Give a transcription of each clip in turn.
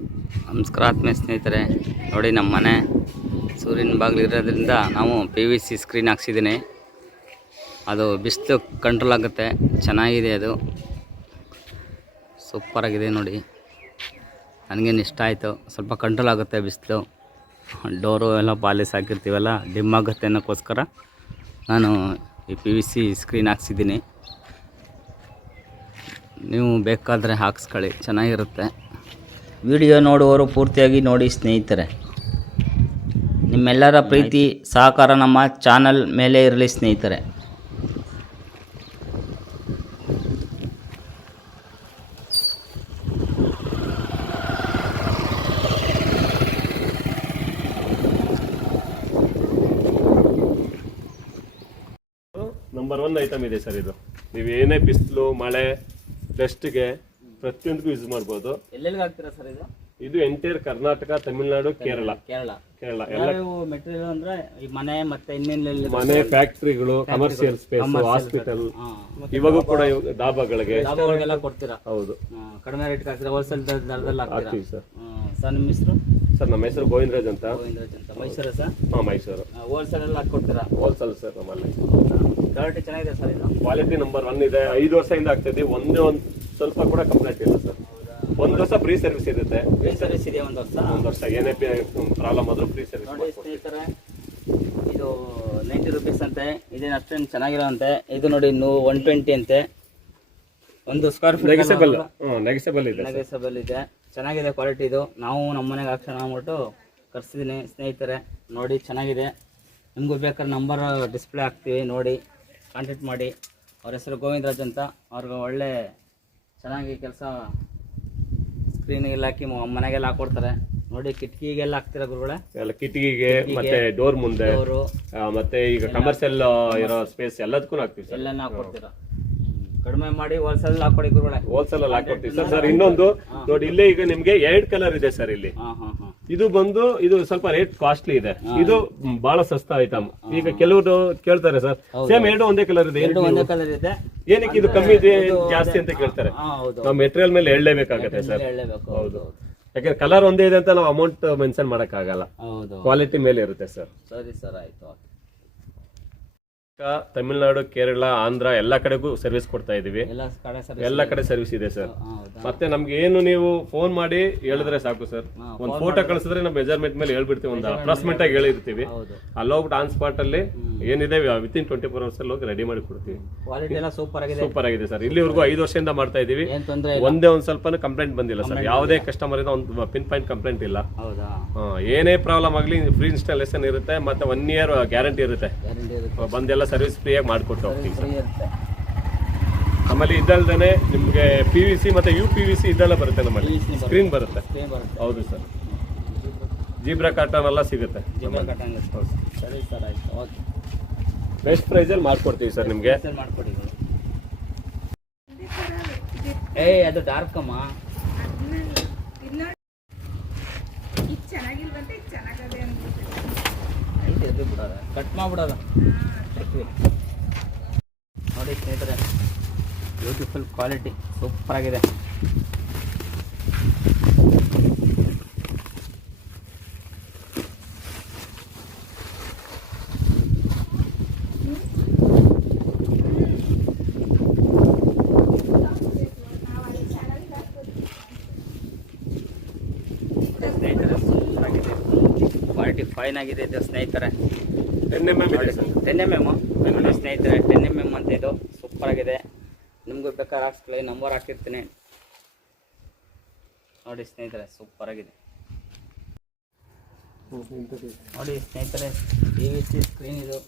ನಮಸ್ಕಾರ ಆತ್ಮೀಯ ಸ್ನೇಹಿತರೆ, ನೋಡಿ ನಮ್ಮ ಮನೆ ಸೂರ್ಯನ ಬಾಗಿಲು ಇರೋದ್ರಿಂದ ನಾವು PVC ಸ್ಕ್ರೀನ್ ಹಾಕ್ಸಿದ್ದೀನಿ. ಅದು ಬಿಸಿಲು ಕಂಟ್ರೋಲ್ ಆಗುತ್ತೆ, ಚೆನ್ನಾಗಿದೆ, ಅದು ಸೂಪರಾಗಿದೆ. ನೋಡಿ ನನಗೇನು ಇಷ್ಟ ಆಯಿತು. ಸ್ವಲ್ಪ ಕಂಟ್ರೋಲ್ ಆಗುತ್ತೆ ಬಿಸಿಲು, ಡೋರು ಎಲ್ಲ ಪಾಲಿಸ್ ಹಾಕಿರ್ತೀವಲ್ಲ ಡಿಮ್ ಆಗುತ್ತೆ ಅನ್ನೋಕ್ಕೋಸ್ಕರ ನಾನು ಈ PVC ಸ್ಕ್ರೀನ್ ಹಾಕ್ಸಿದ್ದೀನಿ. ನೀವು ಬೇಕಾದರೆ ಹಾಕ್ಸ್ಕೊಳ್ಳಿ, ಚೆನ್ನಾಗಿರುತ್ತೆ. ವಿಡಿಯೋ ನೋಡುವವರು ಪೂರ್ತಿಯಾಗಿ ನೋಡಿ ಸ್ನೇಹಿತರೆ. ನಿಮ್ಮೆಲ್ಲರ ಪ್ರೀತಿ ಸಹಕಾರ ನಮ್ಮ ಚಾನಲ್ ಮೇಲೆ ಇರಲಿ ಸ್ನೇಹಿತರೆ. ನಂಬರ್ 1 ಐಟಮ್ ಇದೆ ಸರ್ ಇದು. ನೀವು ಏನೇ ಬಿಸಿಲು ಮಳೆ ಡಸ್ಟ್ಗೆ ಪ್ರತಿಯೊಂದಕ್ಕೂ ಯೂಸ್ ಮಾಡ್ಬೋದು. ಎಲ್ಲೆಲ್ಲಿಗೆ ಹಾಕ್ತೀರಾ ಸರ್ ಇದು? ಇದು ಎಂಟೈರ್ ಕರ್ನಾಟಕ, ತಮಿಳುನಾಡು, ಕೇರಳ ಎಲ್ಲ ಮೆಟೀರಿಯಲ್ ಅಂದ್ರೆ ಈ ಮನೆ ಮತ್ತೆ ಇನ್ನೆಲ್ಲ ಮನೆ, ಫ್ಯಾಕ್ಟ್ರಿಗಳು, ಕಮರ್ಷಿಯಲ್ ಸ್ಪೇಸ್, ಹಾಸ್ಪಿಟಲ್, ಇವಾಗೂ ಕೂಡ ಡಾಬಾಗಳಿಗೆ ಕೊಡ್ತೀರಾ? ಹೌದು, ಕಡಿಮೆ ರೇಟ್ ಹಾಕ್ತೀರಾ? ಹೋಲ್ಸೇಲ್ ದರದಲ್ಲಿ ಹಾಕ್ತೀವಿ ಸರ್. ಸರ್ ನಿಮ್ಮ ಹೆಸರು? ಸರ್ ನಮ್ಮ ಹೆಸರು ಗೋವಿಂದರಾಜ್ ಅಂತ. ಮೈಸೂರು ಸರ್? ಹಾಂ, ಮೈಸೂರು. ಹೋಲ್ಸೇಲ್ ಎಲ್ಲ ಹಾಕೊಡ್ತೀರಾ? Wholesale sir. ನಮ್ಮಲ್ಲಿ ಕ್ವಾಲಿಟಿ ಚೆನ್ನಾಗಿದೆ ಸರ್. ಇದು ಕ್ವಾಲಿಟಿ ನಂಬರ್ 1 ಇದೆ. 5 ವರ್ಷದಿಂದ ಆಗ್ತಿದೆ. ಒಂದೇ ಒಂದು ಸ್ವಲ್ಪ ಕೂಡ ಕಂಪ್ಲೇಂಟ್ ಇಲ್ಲ ಸರ್. ಒಂದು ವರ್ಷ ಫ್ರೀ ಸರ್ವಿಸ್ ಇರುತ್ತೆ. ಫ್ರೀ ಸರ್ವಿಸ್ ಇದೆ ಒಂದು ವರ್ಷ. ಏನೇ ಪ್ರಾಬ್ಲಮ್ ಆದ್ರೂ ಫ್ರೀ ಸರ್ವಿಸ್. ನೋಡಿ ಸ್ನೇಹಿತರೆ, ಇದು 90 ರೂಪೀಸ್ ಅಂತೆ. ಇದೇನು ಅಷ್ಟೇನು ಚೆನ್ನಾಗಿರೋ ಅಂತೆ. ಇದು ನೋಡಿ 120 ಅಂತೆ. ಒಂದು ಸ್ಕ್ವೇರ್ ಫೀಟ್ ನೆಗೆಸಬಲ್ ಇದೆ. ಚೆನ್ನಾಗಿದೆ ಕ್ವಾಲಿಟಿ. ಇದು ನಾವು ನಮ್ಮ ಮನೆಗೆ ಹಾಕ್ಸೋಣ ಅಂದ್ಬಿಟ್ಟು ಕರ್ಸಿದ್ದೀನಿ ಸ್ನೇಹಿತರೆ. ನೋಡಿ ಚೆನ್ನಾಗಿದೆ. ನಿಮಗೂ ಬೇಕಾದ್ರೆ ನಂಬರ್ ಡಿಸ್ಪ್ಲೇ ಹಾಕ್ತೀವಿ, ನೋಡಿ ಕಾಂಟ್ಯಾಕ್ಟ್ ಮಾಡಿ. ಅವ್ರ ಹೆಸರು ಗೋವಿಂದರಾಜ್ ಅಂತ. ಅವ್ರಿಗೆ ಒಳ್ಳೆ ಚೆನ್ನಾಗಿ ಕೆಲಸ ಸ್ಕ್ರೀನಿಗೆಲ್ಲ ಹಾಕಿ ಮನೆಗೆಲ್ಲ ಹಾಕೊಡ್ತಾರೆ. ನೋಡಿ ಕಿಟಕಿಗೆಲ್ಲ ಹಾಕ್ತೀರಾ ಗುರುಗಳೇ? ಎಲ್ಲ ಕಿಟಕಿಗೆ ಮತ್ತೆ ಡೋರ್ ಮುಂದೆ, ಮತ್ತೆ ಈಗ ಕಮರ್ಷಿಯಲ್ ಇರೋ ಸ್ಪೇಸ್ ಎಲ್ಲದಕ್ಕೂ ಹಾಕ್ತೀವಿ ಸರ್. ಎಲ್ಲಾನು ಹಾಕೊಡ್ತೀರಾ? ಕಡಿಮೆ ಮಾಡಿ ಹೋಲ್ಸೇಲ್ ಹಾಕೊಡಿ ಗುರುಗಳೇ. ಹೋಲ್ಸೇಲ್ ಅಲ್ಲಿ ಹಾಕೊಡ್ತೀವಿ ಸರ್. ಸರ್ ಇನ್ನೊಂದು ನೋಡಿ, ಇಲ್ಲೇ ಈಗ ನಿಮ್ಗೆ 2 ಕಲರ್ ಇದೆ ಸರ್ ಇಲ್ಲಿ. ಇದು ಬಂದು ಇದು ಸ್ವಲ್ಪ ರೇಟ್ ಕಾಸ್ಟ್ಲಿ ಇದೆ. ಇದು ಬಹಳ ಸಸ್ತಾ ಐಟಮ್. ಈಗ ಕೆಲವರು ಕೇಳ್ತಾರೆ ಸರ್, ಸೇಮ್ 2 ಒಂದೇ ಕಲರ್ ಇದೆ, ಏನಕ್ಕೆ ಇದು ಕಮ್ಮಿ ಇದೆ ಜಾಸ್ತಿ ಅಂತ ಕೇಳ್ತಾರೆ. ನಾವು ಮೆಟೀರಿಯಲ್ ಮೇಲೆ ಹೇಳಲೇಬೇಕಾಗತ್ತೆ ಸರ್. ಹೌದು, ಯಾಕಂದ್ರೆ ಕಲರ್ ಒಂದೇ ಇದೆ ಅಂತ ನಾವು ಅಮೌಂಟ್ ಮೆನ್ಷನ್ ಮಾಡಕ್ ಆಗಲ್ಲ. ಕ್ವಾಲಿಟಿ ಮೇಲೆ ಇರುತ್ತೆ ಸರ್. ಸರಿ ಸರ್, ಆಯ್ತು. ತಮಿಳುನಾಡು, ಕೇರಳ, ಆಂಧ್ರ ಎಲ್ಲ ಕಡೆಗೂ ಸರ್ವಿಸ್ ಕೊಡ್ತಾ ಇದೀವಿ. ಎಲ್ಲ ಕಡೆ ಸರ್ವಿಸ್ ಇದೆ ಸರ್. ಮತ್ತೆ ನಮ್ಗೆ ಏನು ನೀವು ಫೋನ್ ಮಾಡಿ ಹೇಳಿದ್ರೆ ಸಾಕು ಸರ್. ಒಂದು ಫೋಟೋ ಕಳಿಸಿದ್ರೆ ನಾವು ಮೆಜರ್ಮೆಂಟ್ ಮೇಲೆ ಹೇಳ್ಬಿಡ್ತೀವಿ, ಒಂದು ಅಪ್ರಾಕ್ಸಿಮೇಟ್ ಆಗಿ ಹೇಳಿರ್ತೀವಿ. ಅಲ್ಲಿ ಹೋಗ್ಬಿಟ್ಟು ಆನ್ ಸ್ಪಾಟ್ ಅಲ್ಲಿ ಏನಿದೆ ವಿತಿನ್ 24 hours ಅಲ್ಲಿ ಹೋಗಿ ರೆಡಿ ಮಾಡಿ ಕೊಡ್ತೀವಿ. ಸೂಪರ್ ಆಗಿದೆ ಸರ್. ಇಲ್ಲಿವರೆಗೂ 5 ವರ್ಷದಿಂದ ಮಾಡ್ತಾ ಇದೀವಿ. ಒಂದೇ ಒಂದ್ ಸ್ವಲ್ಪ ಕಂಪ್ಲೇಂಟ್ ಬಂದಿಲ್ಲ ಸರ್. ಯಾವುದೇ ಕಸ್ಟಮರ್ ಇಂದ ಒಂದು ಪಿನ್ ಪಾಯಿಂಟ್ ಕಂಪ್ಲೇಂಟ್ ಇಲ್ಲ. ಏನೇ ಪ್ರಾಬ್ಲಮ್ ಆಗ್ಲಿ ಫ್ರೀ ಇನ್ಸ್ಟಾಲೇಷನ್ ಇರುತ್ತೆ, ಮತ್ತೆ 1 year ಗ್ಯಾರಂಟಿ ಇರುತ್ತೆ. ಬಂದೆಲ್ಲ ಸರ್ವಿಸ್ ಫ್ರೀಯಾಗಿ ಮಾಡಿಕೊಟ್ಟು ಹೋಗ್ತೀವಿ ಸರ್. ನಮ್ಮಲ್ಲಿ ಇದಲ್ದೇ ನಿಮಗೆ PVC ಮತ್ತೆ UPVC ಇದೆಲ್ಲ ಬರುತ್ತೆ. ನಮ್ಮಲ್ಲಿ ಸ್ಕ್ರೀನ್ ಬರುತ್ತೆ. ಹೌದು ಸರ್. ಜೀಬ್ರಾ ಕಾಟನ್ ಎಲ್ಲ ಸಿಗುತ್ತೆ. ಬೆಸ್ಟ್ ಪ್ರೈಸಲ್ಲಿ ಮಾಡ್ಕೊಡ್ತೀವಿ ಸರ್ ನಿಮಗೆ. ಅದು ಡಾರ್ಕ್ ಅಮ್ಮ, ಕಟ್ ಮಾಡ್ಬಿಡೋದು. ನೋಡಿ ಸ್ನೇಹಿತರೆ, ಬ್ಯೂಟಿಫುಲ್ ಕ್ವಾಲಿಟಿ, ಸೂಪರ್ ಆಗಿದೆ. ಸ್ನೇಹಿತರೆ ಸೂಪರ್ ಆಗಿದೆ, ಕ್ವಾಲಿಟಿ ಫೈನ್ ಆಗಿದೆ ಇದು ಸ್ನೇಹಿತರೆ. 10mm ಇದೆ ಸರ್. 10mm ಸ್ನೇಹಿತರೆ, 10mm ಅಂತ. ಇದು ಸೂಪರ್ ಆಗಿದೆ. ನಿಮಗೂ ಬೇಕಾದ್ರೆ ಹಾಕ್ಸ್ಕೊಳ್ಳಿ, ನಂಬರ್ ಹಾಕಿರ್ತೀನಿ. ನೋಡಿ ಸ್ನೇಹಿತರೆ, ಸೂಪರ್ ಆಗಿದೆ. ನೋಡಿ ಸ್ನೇಹಿತರೆ, PVC ಸ್ಕ್ರೀನ್ ಇದು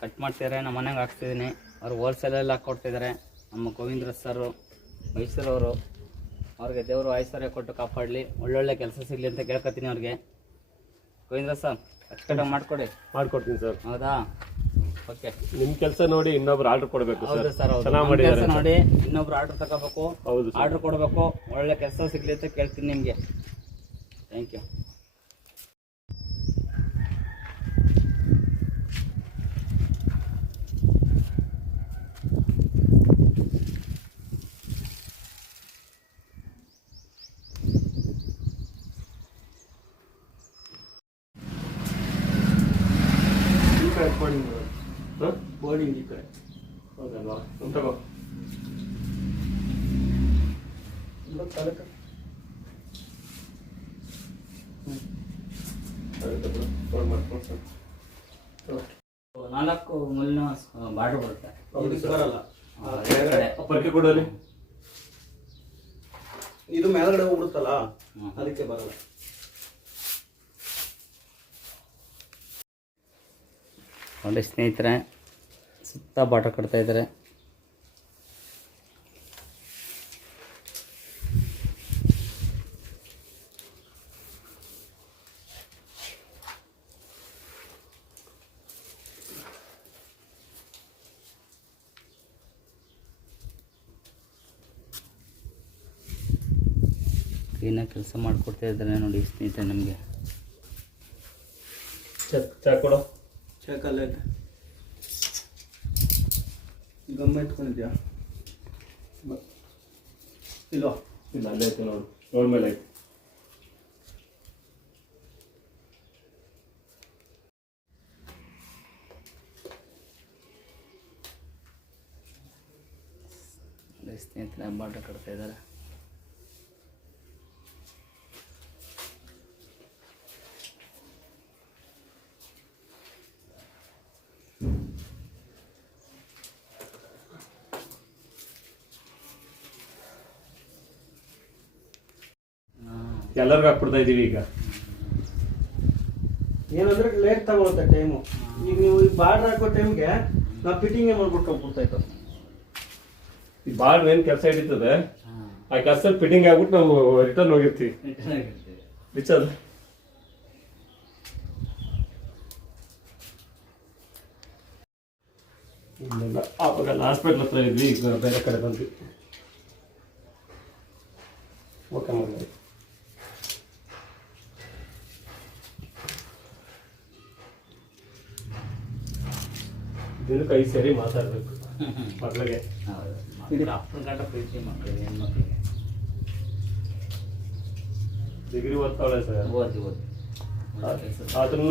ಕಟ್ ಮಾಡ್ತಿದ್ದಾರೆ. ನಮ್ಮ ಮನೆಗೆ ಹಾಕ್ತಿದ್ದೀನಿ. ಅವ್ರು ಹೋಲ್ಸೇಲಲ್ಲಿ ಹಾಕ್ಕೊಡ್ತಿದ್ದಾರೆ. ನಮ್ಮ ಗೋವಿಂದರಾಜ್ ಸರ್, ಮೈಸೂರವರು. ಅವ್ರಿಗೆ ದೇವರು ಐಶ್ವರ್ಯ ಕೊಟ್ಟು ಕಾಪಾಡಲಿ, ಒಳ್ಳೊಳ್ಳೆ ಕೆಲಸ ಸಿಗಲಿ ಅಂತ ಕೇಳ್ಕೊತೀನಿ ಅವ್ರಿಗೆ. ಗೋವಿಂದರಾಜ್ ಸರ್, ಅಚ್ಚುಕಟ್ಟಾಗಿ ಮಾಡ್ಕೊಡ್ತೀನಿ ಸರ್. ಹೌದಾ? ಓಕೆ. ನಿಮ್ಮ ಕೆಲಸ ನೋಡಿ ಇನ್ನೊಬ್ರು ಆರ್ಡರ್ ಕೊಡಬೇಕು ಸರ್. ಚೆನ್ನಾಗಿ ಮಾಡಿದ್ದಾರೆ ನೋಡಿ, ಇನ್ನೊಬ್ರು ಆರ್ಡರ್ ತಗೋಬೇಕು. ಹೌದು, ಆರ್ಡರ್ ಕೊಡಬೇಕು, ಒಳ್ಳೆ ಕೆಲಸ ಸಿಗಲಿ ಅಂತ ಕೇಳ್ತೀನಿ ನಿಮಗೆ. Thank you. ನೋಡಿ ಈ ಕಡೆ. ಹೌದಲ್ವಾ? ತಗೋ. ನಾಲ್ಕು ಮುಳ್ಳಿನ ಬಾರ್ಡರ್ ಬರುತ್ತೆ. ಬರಲ್ಲ. ಪರ್ಕೆ ಕೊಡೋರಿ. ಇದು ಮೇಲ್ಗಡೆ ಹೋಗ್ಬಿಡುತ್ತಲ್ಲ, ಅದಕ್ಕೆ ಬರಲ್ಲ. ನೋಡಿ ಸ್ನೇಹಿತರೆ, ಸುತ್ತ ಬಾರ್ಡರ್ ಕಟ್ತಾ ಇದ್ದಾರೆ. ಕ್ಲೀನಾಗಿ ಕೆಲಸ ಮಾಡಿಕೊಡ್ತಾ ಇದ್ದಾರೆ ನೋಡಿ ಸ್ನೇಹಿತರೆ. ನಮಗೆ ಚಾ ಕೊಡೋ. ಚೆಕ್ಕಲ್ಲೇ ಗಮ್ಮ ಎತ್ಕೊಂಡಿದ್ಯಾ? ಇಲ್ವಾ? ಇಲ್ಲ, ಅಲ್ಲೇ ಐತೆ ನೋಡು, ರೋಡ್ ಮೇಲೆ ಐತೆ. ಸ್ನೇಹಿತರೆ ಬಾರ್ಡರ್ ಕಟ್ತಾ ಇದ್ದಾರೆ. ಎಲ್ಲರಿಗೂ ಹಾಕ್ಬಿಡ್ತಾ ಇದೀವಿ ಈಗ. ಏನಂದ್ರೆ ಲೇಟ್ ತಗೊಳುತ್ತೆ ಟೈಮು. ಈಗ ನೀವು ಈ ಬಾರ್ಡರ್ ಹಾಕೋ ಟೈಮ್ಗೆ ನಾವು ಫಿಟ್ಟಿಂಗ್ ಮಾಡ್ಬಿಟ್ಟು ಹೋಗ್ಬಿಡ್ತಾಯಿತ್ತು. ಈ ಬಾಳ್ ಏನ್ ಕೆಲಸ ಹಿಡಿತದೆ, ಆ ಕೆಲಸ ಫಿಟ್ಟಿಂಗ್ ಆಗ್ಬಿಟ್ಟು ನಾವು ರಿಟರ್ನ್ ಹೋಗಿರ್ತೀವಿ. ರಿಚಾರ್ಜ್ ಇಲ್ಲ, ಆವಾಗ ಹಾಸ್ಪಿಟ್ಲ್ ಹತ್ರ ಇದ್ವಿ, ಈಗ ಬೇರೆ ಕಡೆ ಬಂದ್ವಿ. ಓಕೆ ಮಾಡಿ ದಿನಕ್ಕೆ 5 ಸರಿ ಮಾತಾಡ್ಬೇಕು ಮಕ್ಳಿಗೆ. ಅಪ್ಪನ ಗಂಟ ಪ್ರೀತಿ ಮಕ್ಕಳಿಗೆ, ಹೆಣ್ಮಕ್ಳಿಗೆ. ಡಿಗ್ರಿ ಓದ್ತಾವಳೆ ಸರ್. ಓದಿ ಅದನ್ನ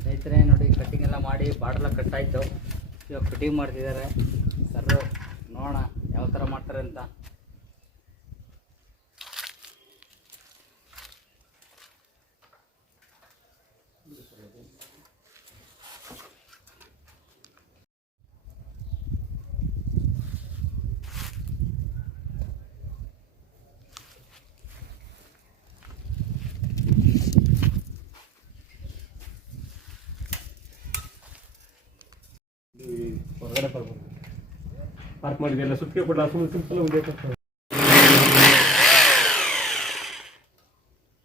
ಸ್ನೇಹಿತರೆ ನೋಡಿ, ಕಟ್ಟಿಂಗ್ ಎಲ್ಲ ಮಾಡಿ ಬಾರ್ಡ್ರೆಲ್ಲ ಕಟ್ಟಾಯಿತು. ಇವಾಗ ಫಿಟ್ಟಿಂಗ್ ಮಾಡ್ತಿದ್ದಾರೆ ಸರ್. ನೋಡೋಣ ಯಾವ ಥರ ಮಾಡ್ತಾರೆ ಅಂತ. ಹೊರಗಡೆ ಬರ್ಬೋದು. ಪಾರ್ಕ್ ಮಾಡಿದೆಲ್ಲ ಸುತ್ತಿಗೆ ಕೊಡಲ್ಲ, ಸುಮ್ಮನೆ ಸಿಂಪಲ್ ಬೇಕಾಗ್ತದೆ.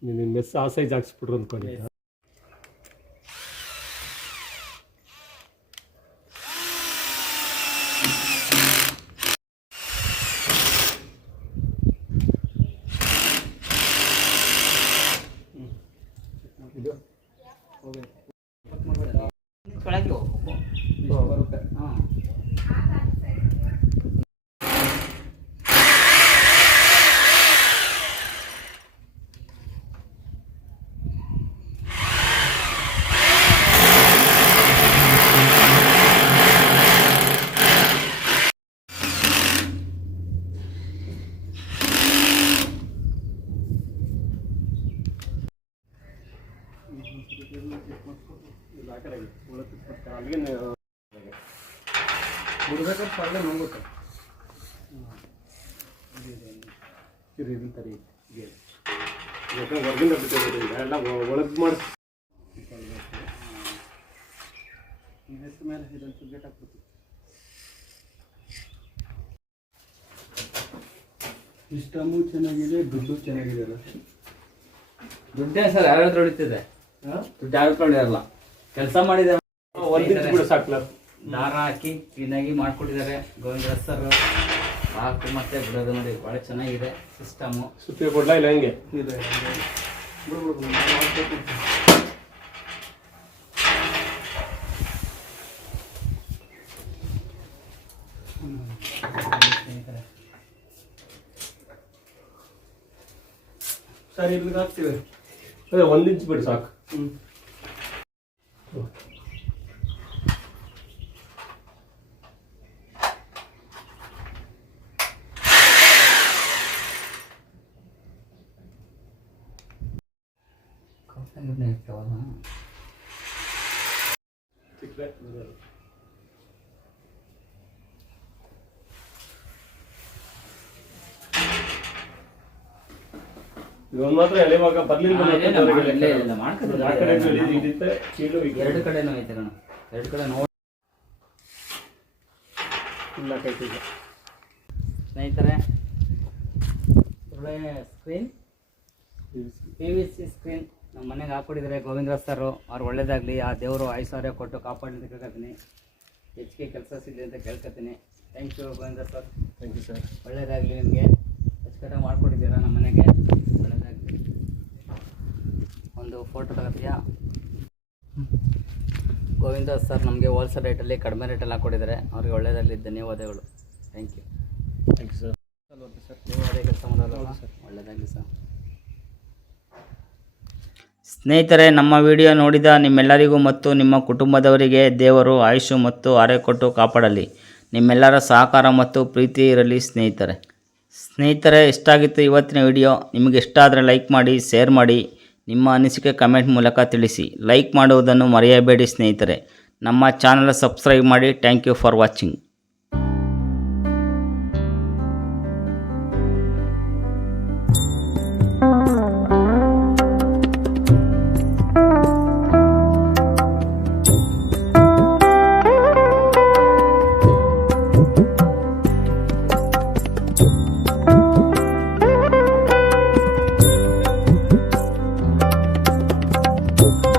ನೀನು ಮೆಸ್ ಆ ಸೈಜ್ ಹಾಕ್ಸ್ಬಿಟ್ರು ಅಂದ್ಕೊಂಡು. ಇದು ಕೆಳಗೆ ಹೋಗ್ಬೇಕು. ಬರುತ್ತೆ. ಹಾಂ, ಬಿಡ್ಬೇಕಾದ್ರೆ ಪರ್ಲೆ ನಂಗುತ್ತೆ. ಹೊರಗಿಂದ ಬಿಟ್ಟಿರೋದು ಎಲ್ಲ ಒಳಗೆ ಮಾಡಿ ಹೆಸರು ಮೇಲೆ ಇದೊಂದು ಗೇಟ್ ಹಾಕ್ಬಿಡ್ತೀವಿ. ಸಿಸ್ಟಮು ಚೆನ್ನಾಗಿದೆ, ದುಡ್ಡು ಚೆನ್ನಾಗಿದೆ ಅಲ್ಲ. ದುಡ್ಡೇ ಸರ್ ಯಾರ ಹತ್ರ ಹೊಡಿತಿದೆ? ದುಡ್ಡು ಯಾರ ಹತ್ರ ಹೊಡಿಯಲ್ಲ. ಕೆಲಸ ಮಾಡಿದ್ದಾರೆ, 1 ಇಂಚ್ ಬಿಡು ಸಾಕಲ್ಲ. ದಾರ ಹಾಕಿ ಕ್ಲೀನಾಗಿ ಮಾಡ್ಕೊಟ್ಟಿದ್ದಾರೆ ಗೋವಿಂದ ಸರ್. ಹಾಕಿ ಮತ್ತೆ ಬಿಡೋದು ನೋಡಿ, ಭಾಳ ಚೆನ್ನಾಗಿದೆ ಸಿಸ್ಟಮು. ಸುತ್ತಿಗೆ ಕೊಡ್ಲಾ ಇಲ್ಲ ಹೆಂಗೆ? ಇದೆ ಬಿಡು ಮಾಡ್ಬೇಕು. ಸರಿ ಇಲ್ಲಿಗೆ ಹಾಕ್ತೀವಿ. ಅದೇ 1 ಇಂಚ್ ಬಿಡು ಸಾಕು. ಇವನ್ ಮಾತ್ರ ಎಳೆವಾಗ ಬರ್ಲಿಲ್ಲ. ಎರಡು ಕಡೆನೂ ಐತೆ ಕಣ, ಎರಡು ಕಡೆ ನೋಡಿ. ಇಲ್ಲ ಕೈತಿಲ್ಲ ಸ್ನೇಹಿತರೆ, ಒಳ್ಳೆ ಸ್ಕ್ರೀನ್ PVC ಸ್ಕ್ರೀನ್ ನಮ್ಮ ಮನೆಗೆ ಹಾಕ್ಕೊಟ್ಟಿದ್ದಾರೆ ಗೋವಿಂದ ಸರ್. ಅವ್ರು ಒಳ್ಳೇದಾಗಲಿ, ಆ ದೇವರು ಆಯುಷ್ಯ ಕೊಟ್ಟು ಕಾಪಾಡಲಿ ಅಂತ ಕೇಳ್ಕೊತೀನಿ. ಹೆಚ್ಚಿಗೆ ಕೆಲಸ ಸಿಗಲಿ ಅಂತ ಕೇಳ್ಕೊತೀನಿ. Thank you Govinda sir. Thank you sir. ಒಳ್ಳೇದಾಗಲಿ ನಿಮಗೆ. ಅಚ್ಚುಕಟ್ಟಾಗಿ ಮಾಡ್ಕೊಟ್ಟಿದ್ದೀರಾ ನಮ್ಮ ಮನೆಗೆ, ಒಳ್ಳೇದಾಗಲಿ. ಒಂದು ಫೋಟೋ ತಗೋತೀಯಾ? ಗೋವಿಂದ ಸರ್ ನಮಗೆ ಹೋಲ್ಸೇಲ್ ರೇಟಲ್ಲಿ ಕಡಿಮೆ ರೇಟಲ್ಲಿ ಹಾಕ್ಕೊಟ್ಟಿದ್ದಾರೆ. ಅವ್ರಿಗೆ ಒಳ್ಳೇದಾಗಲಿ, ಧನ್ಯವಾದಗಳು. Thank you. Thank you sir. Sir ನೀವು ಅದೇ ಕೆಲಸ ಮಾಡೋಲ್ಲ ಸರ್, ಒಳ್ಳೇದಾಗಲಿ ಸರ್. ಸ್ನೇಹಿತರೆ, ನಮ್ಮ ವಿಡಿಯೋ ನೋಡಿದ ನಿಮ್ಮೆಲ್ಲರಿಗೂ ಮತ್ತು ನಿಮ್ಮ ಕುಟುಂಬದವರಿಗೆ ದೇವರು ಆಯುಷು ಮತ್ತು ಆರೋಗ್ಯ ಕೊಟ್ಟು ಕಾಪಾಡಲಿ. ನಿಮ್ಮೆಲ್ಲರ ಸಹಕಾರ ಮತ್ತು ಪ್ರೀತಿ ಇರಲಿ ಸ್ನೇಹಿತರೆ. ಇಷ್ಟ ಆಗಿತ್ತು ಇವತ್ತಿನ ವಿಡಿಯೋ. ನಿಮಗೆ ಇಷ್ಟ ಆದರೆ ಲೈಕ್ ಮಾಡಿ, ಶೇರ್ ಮಾಡಿ, ನಿಮ್ಮ ಅನಿಸಿಕೆ ಕಮೆಂಟ್ ಮೂಲಕ ತಿಳಿಸಿ. ಲೈಕ್ ಮಾಡುವುದನ್ನು ಮರೆಯಬೇಡಿ ಸ್ನೇಹಿತರೆ. ನಮ್ಮ ಚಾನಲ್ ಸಬ್ಸ್ಕ್ರೈಬ್ ಮಾಡಿ. Thank you for watching. you